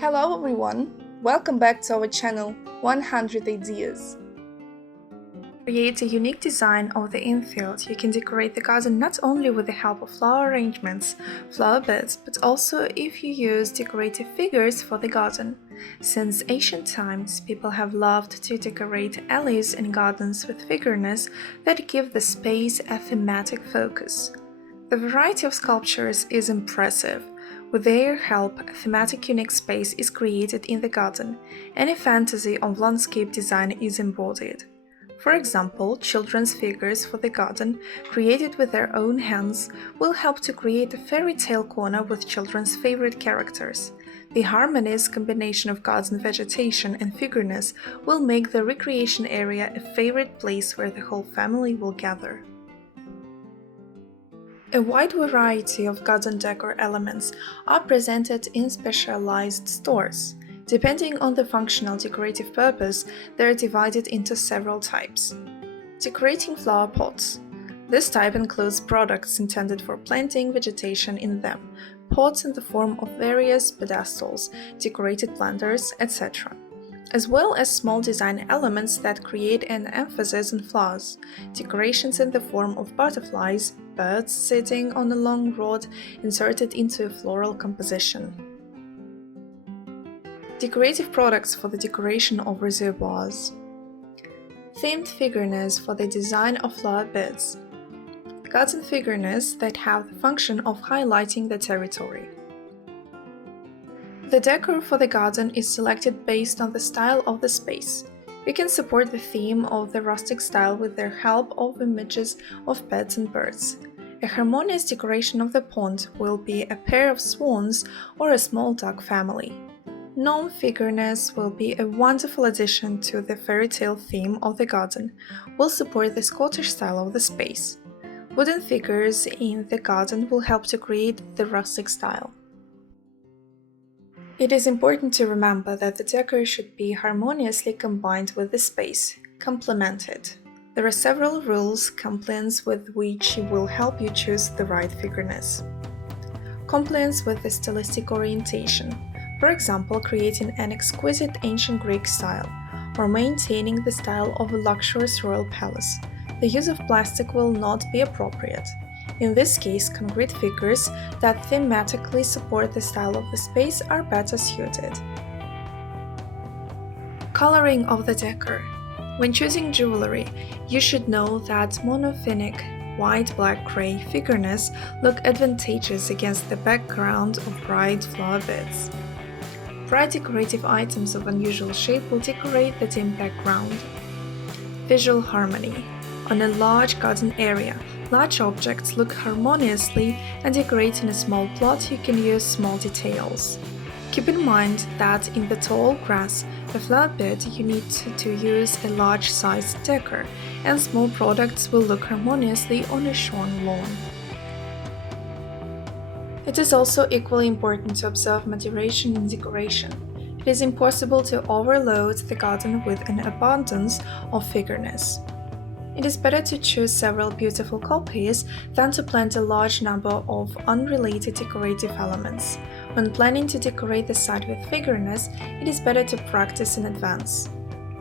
Hello everyone, welcome back to our channel 100 Ideas. Create a unique design of the infield. You can decorate the garden not only with the help of flower arrangements, flower beds, but also if you use decorative figures for the garden. Since ancient times, people have loved to decorate alleys and gardens with figurines that give the space a thematic focus. The variety of sculptures is impressive. With their help, a thematic unique space is created in the garden, and a fantasy of landscape design is embodied. For example, children's figures for the garden, created with their own hands, will help to create a fairy tale corner with children's favorite characters. The harmonious combination of garden vegetation and figurines will make the recreation area a favorite place where the whole family will gather. A wide variety of garden decor elements are presented in specialized stores. Depending on the functional decorative purpose, they are divided into several types. Decorating flower pots. This type includes products intended for planting vegetation in them, pots in the form of various pedestals, decorated planters, etc., as well as small design elements that create an emphasis on flowers, decorations in the form of butterflies, birds sitting on a long rod inserted into a floral composition. Decorative products for the decoration of reservoirs. Themed figurines for the design of flower beds. Garden figurines that have the function of highlighting the territory. The decor for the garden is selected based on the style of the space. You can support the theme of the rustic style with the help of images of pets and birds. A harmonious decoration of the pond will be a pair of swans or a small duck family. Gnome figurines will be a wonderful addition to the fairy tale theme of the garden, will support the Scottish style of the space. Wooden figures in the garden will help to create the rustic style. It is important to remember that the decor should be harmoniously combined with the space, complemented. There are several rules, compliance with which will help you choose the right figurines. Compliance with the stylistic orientation, for example, creating an exquisite ancient Greek style, or maintaining the style of a luxurious royal palace. The use of plastic will not be appropriate. In this case, concrete figures that thematically support the style of the space are better suited. Coloring of the decor. When choosing jewelry, you should know that monophonic white, black, gray figurines look advantageous against the background of bright flower beds. Bright decorative items of unusual shape will decorate the dim background. Visual harmony. On a large garden area, large objects look harmoniously, and decorating a small plot you can use small details. Keep in mind that in the tall grass, a flower bed, you need to use a large-sized decor, and small products will look harmoniously on a shorn lawn. It is also equally important to observe moderation in decoration. It is impossible to overload the garden with an abundance of figurines. It is better to choose several beautiful copies than to plant a large number of unrelated decorative elements. When planning to decorate the site with figurines, it is better to practice in advance.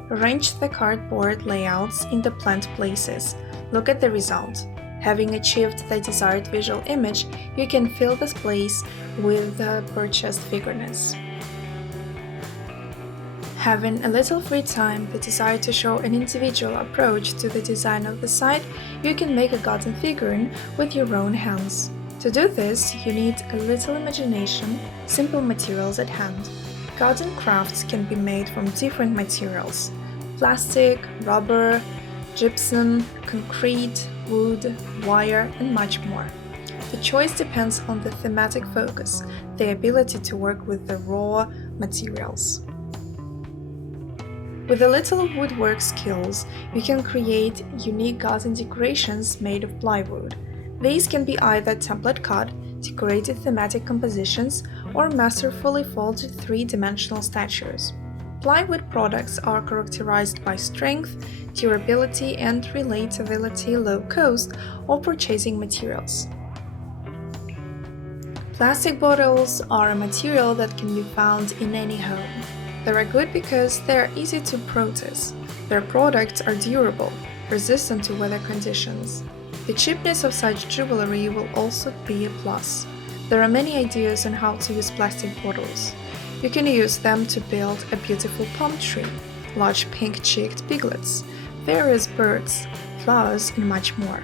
Arrange the cardboard layouts in the planned places. Look at the result. Having achieved the desired visual image, you can fill this place with the purchased figurines. Having a little free time, the desire to show an individual approach to the design of the site, you can make a garden figurine with your own hands. To do this, you need a little imagination, simple materials at hand. Garden crafts can be made from different materials: plastic, rubber, gypsum, concrete, wood, wire, and much more. The choice depends on the thematic focus, the ability to work with the raw materials. With a little woodwork skills, you can create unique garden decorations made of plywood. These can be either template cut, decorated thematic compositions, or masterfully folded three-dimensional statues. Plywood products are characterized by strength, durability, and relatively low cost of purchasing materials. Plastic bottles are a material that can be found in any home. They are good because they are easy to process. Their products are durable, resistant to weather conditions. The cheapness of such jewelry will also be a plus. There are many ideas on how to use plastic bottles. You can use them to build a beautiful palm tree, large pink-cheeked piglets, various birds, flowers, and much more.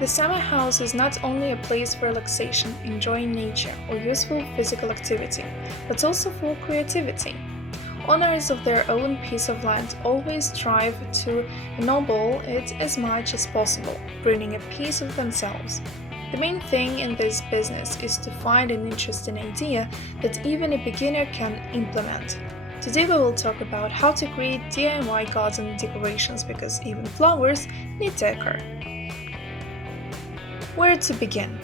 The summer house is not only a place for relaxation, enjoying nature, or useful physical activity, but also for creativity. Owners of their own piece of land always strive to ennoble it as much as possible, bringing a piece of themselves. The main thing in this business is to find an interesting idea that even a beginner can implement. Today we will talk about how to create DIY garden decorations because even flowers need decor. Where to begin?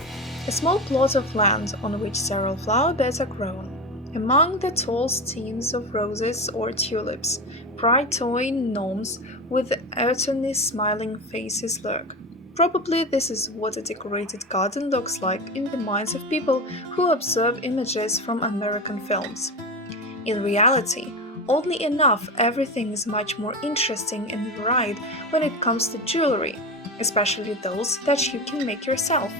A small plot of land on which several flower beds are grown. Among the tall stems of roses or tulips, bright toy gnomes with autumny smiling faces lurk. Probably this is what a decorated garden looks like in the minds of people who observe images from American films. In reality, oddly enough, everything is much more interesting and varied when it comes to jewelry, especially those that you can make yourself.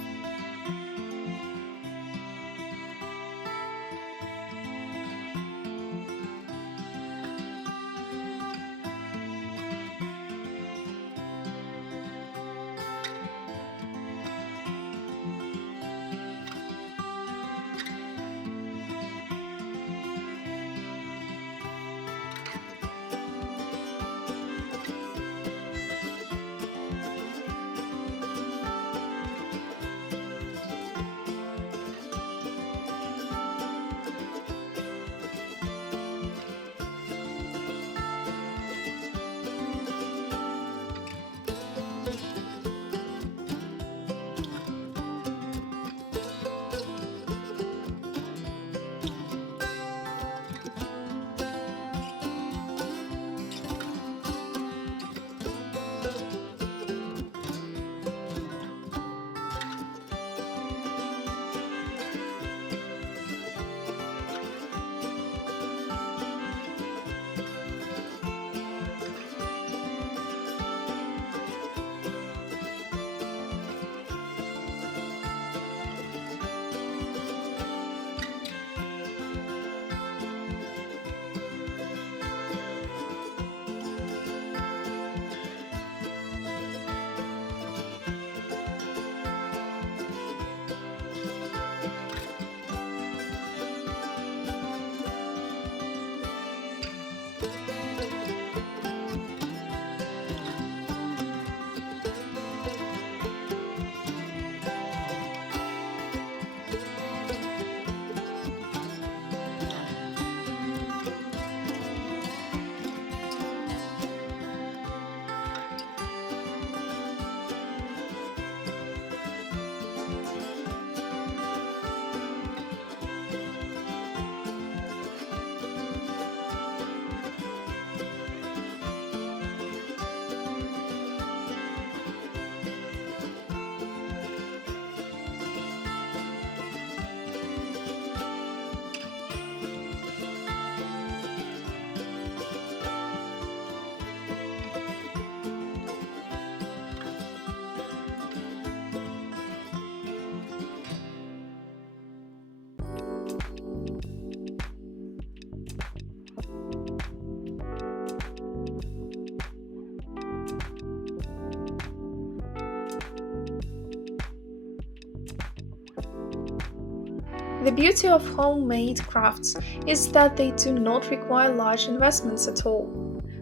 The beauty of homemade crafts is that they do not require large investments at all.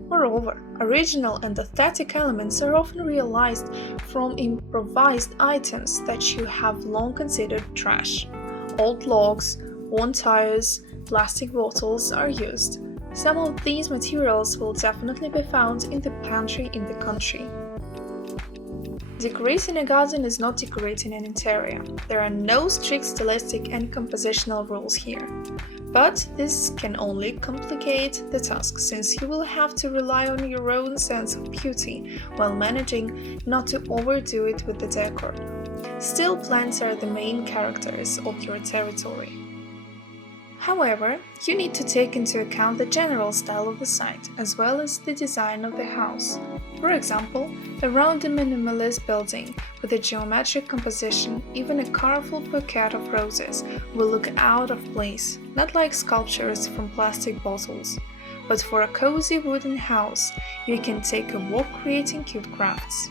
Moreover, original and aesthetic elements are often realized from improvised items that you have long considered trash. Old logs, worn tires, plastic bottles are used. Some of these materials will definitely be found in the pantry in the country. Decorating a garden is not decorating an interior. There are no strict stylistic and compositional rules here. But this can only complicate the task, since you will have to rely on your own sense of beauty while managing not to overdo it with the decor. Still, plants are the main characters of your territory. However, you need to take into account the general style of the site, as well as the design of the house. For example, around a minimalist building with a geometric composition, even a colorful bouquet of roses will look out of place, not like sculptures from plastic bottles. But for a cozy wooden house, you can take a walk creating cute crafts.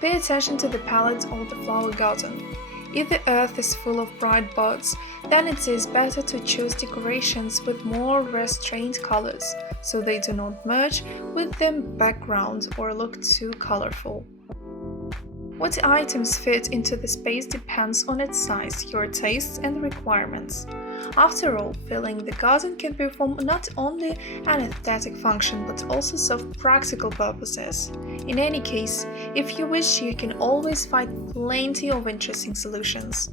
Pay attention to the palette of the flower garden. If the earth is full of bright buds, then it is better to choose decorations with more restrained colors, so they do not merge with the background or look too colorful. What items fit into the space depends on its size, your tastes and requirements. After all, filling the garden can perform not only an aesthetic function but also serve practical purposes. In any case, if you wish, you can always find plenty of interesting solutions.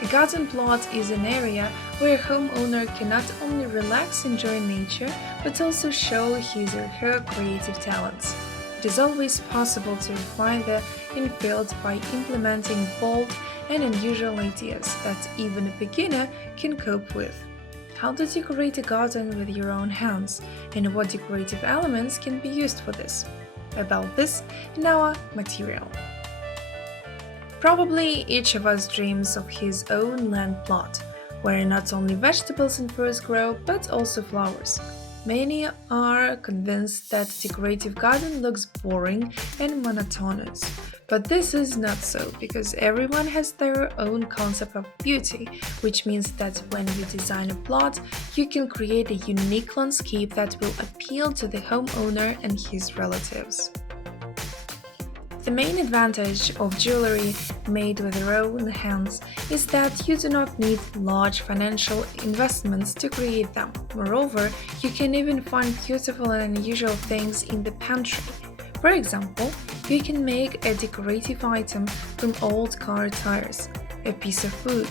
A garden plot is an area where a homeowner can not only relax and enjoy nature, but also show his or her creative talents. It is always possible to refine the infield by implementing bold and unusual ideas that even a beginner can cope with. How to decorate a garden with your own hands, and what decorative elements can be used for this. About this in our material. Probably each of us dreams of his own land plot, where not only vegetables and fruits grow, but also flowers. Many are convinced that a decorative garden looks boring and monotonous, But this is not so, because everyone has their own concept of beauty, which means that when you design a plot, you can create a unique landscape that will appeal to the homeowner and his relatives. The main advantage of jewelry made with your own hands is that you do not need large financial investments to create them. Moreover, you can even find beautiful and unusual things in the pantry. For example, you can make a decorative item from old car tires, a piece of wood,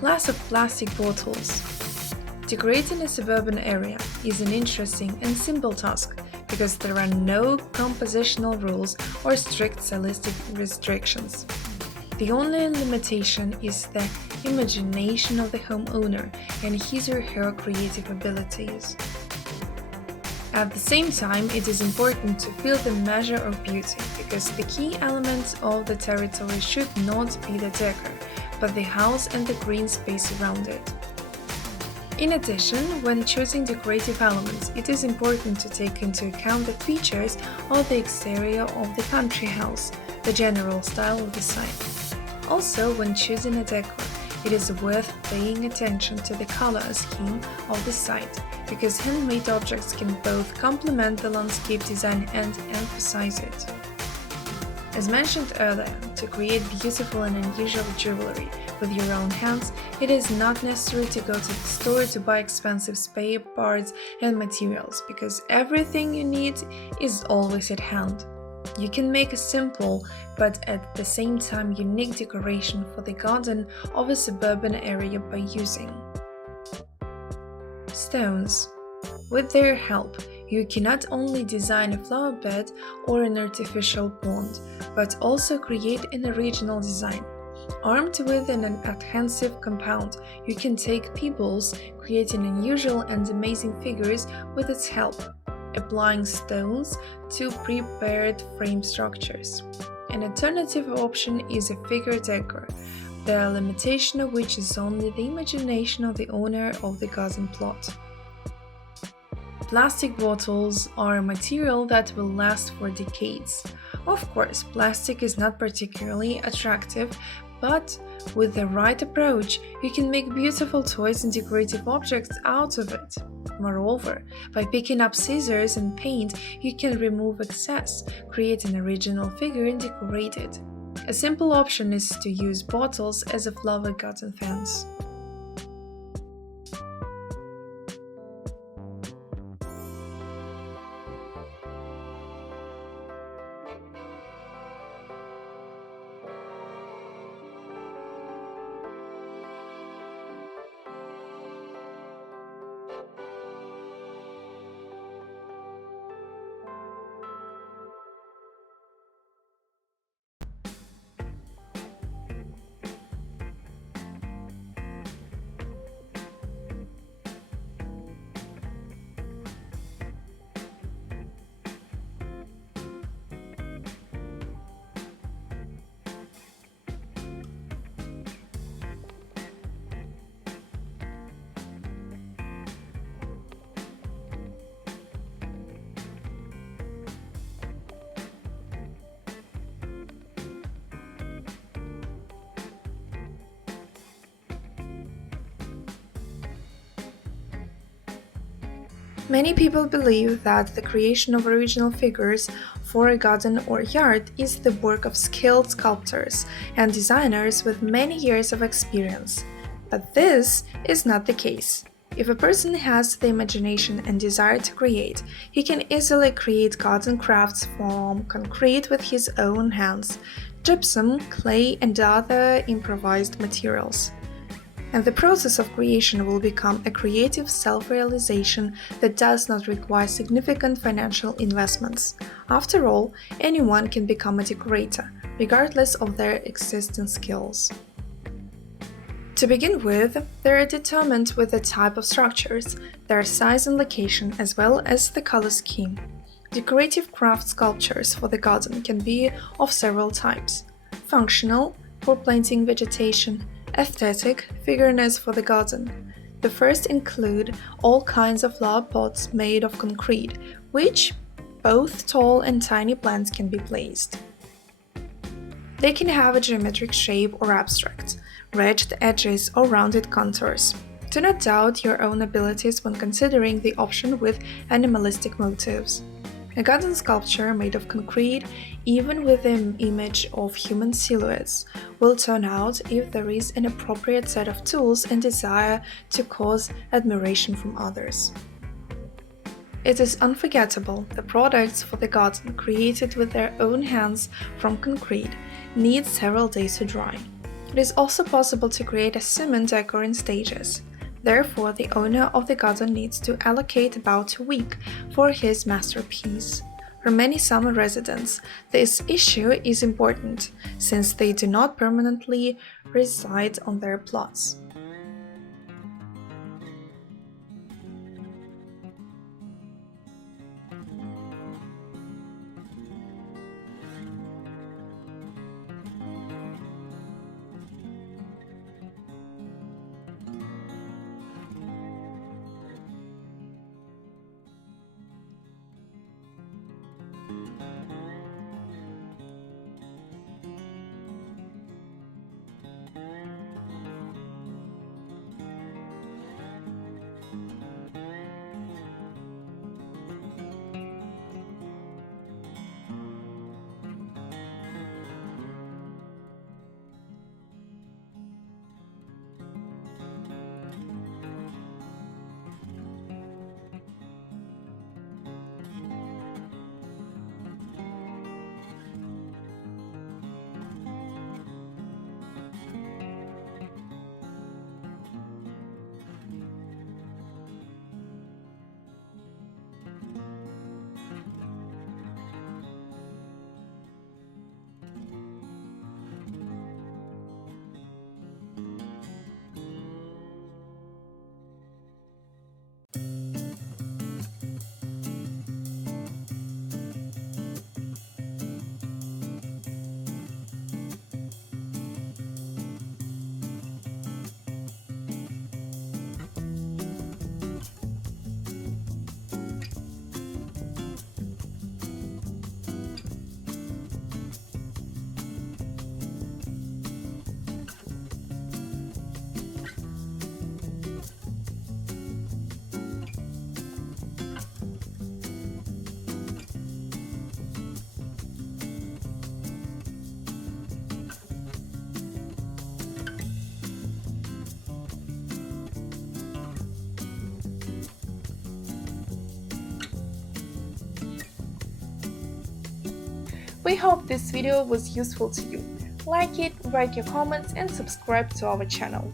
glass of plastic bottles. Decorating a suburban area is an interesting and simple task because there are no compositional rules or strict stylistic restrictions. The only limitation is the imagination of the homeowner and his or her creative abilities. At the same time, it is important to feel the measure of beauty, because the key elements of the territory should not be the decor, but the house and the green space around it. In addition, when choosing decorative elements, it is important to take into account the features of the exterior of the country house, the general style of the site. Also, when choosing a decor, it is worth paying attention to the color scheme of the site, because handmade objects can both complement the landscape design and emphasize it. As mentioned earlier, to create beautiful and unusual jewelry with your own hands, it is not necessary to go to the store to buy expensive spare parts and materials, because everything you need is always at hand. You can make a simple but at the same time unique decoration for the garden of a suburban area by using stones. With their help, you can not only design a flower bed or an artificial pond, but also create an original design. Armed with an adhesive compound, you can take pebbles, creating unusual and amazing figures with its help, applying stones to prepared frame structures. An alternative option is a figure decor, the limitation of which is only the imagination of the owner of the garden plot. Plastic bottles are a material that will last for decades. Of course, plastic is not particularly attractive, but with the right approach, you can make beautiful toys and decorative objects out of it. Moreover, by picking up scissors and paint, you can remove excess, create an original figure and decorate it. A simple option is to use bottles as a flower garden fence. Many people believe that the creation of original figures for a garden or yard is the work of skilled sculptors and designers with many years of experience. But this is not the case. If a person has the imagination and desire to create, he can easily create garden crafts from concrete with his own hands, gypsum, clay, and other improvised materials. And the process of creation will become a creative self-realization that does not require significant financial investments. After all, anyone can become a decorator, regardless of their existing skills. To begin with, they are determined with the type of structures, their size and location, as well as the color scheme. Decorative craft sculptures for the garden can be of several types: functional, for planting vegetation; aesthetic, figurines for the garden. The first include all kinds of flower pots made of concrete, which both tall and tiny plants can be placed. They can have a geometric shape or abstract, ridged edges or rounded contours. Do not doubt your own abilities when considering the option with animalistic motifs. A garden sculpture made of concrete, even with the image of human silhouettes, will turn out if there is an appropriate set of tools and desire to cause admiration from others. It is unforgettable. The products for the garden, created with their own hands from concrete, need several days to dry. It is also possible to create a cement decor in stages. Therefore, the owner of the garden needs to allocate about a week for his masterpiece. For many summer residents, this issue is important, since they do not permanently reside on their plots. We hope this video was useful to you. Like it, write your comments and subscribe to our channel.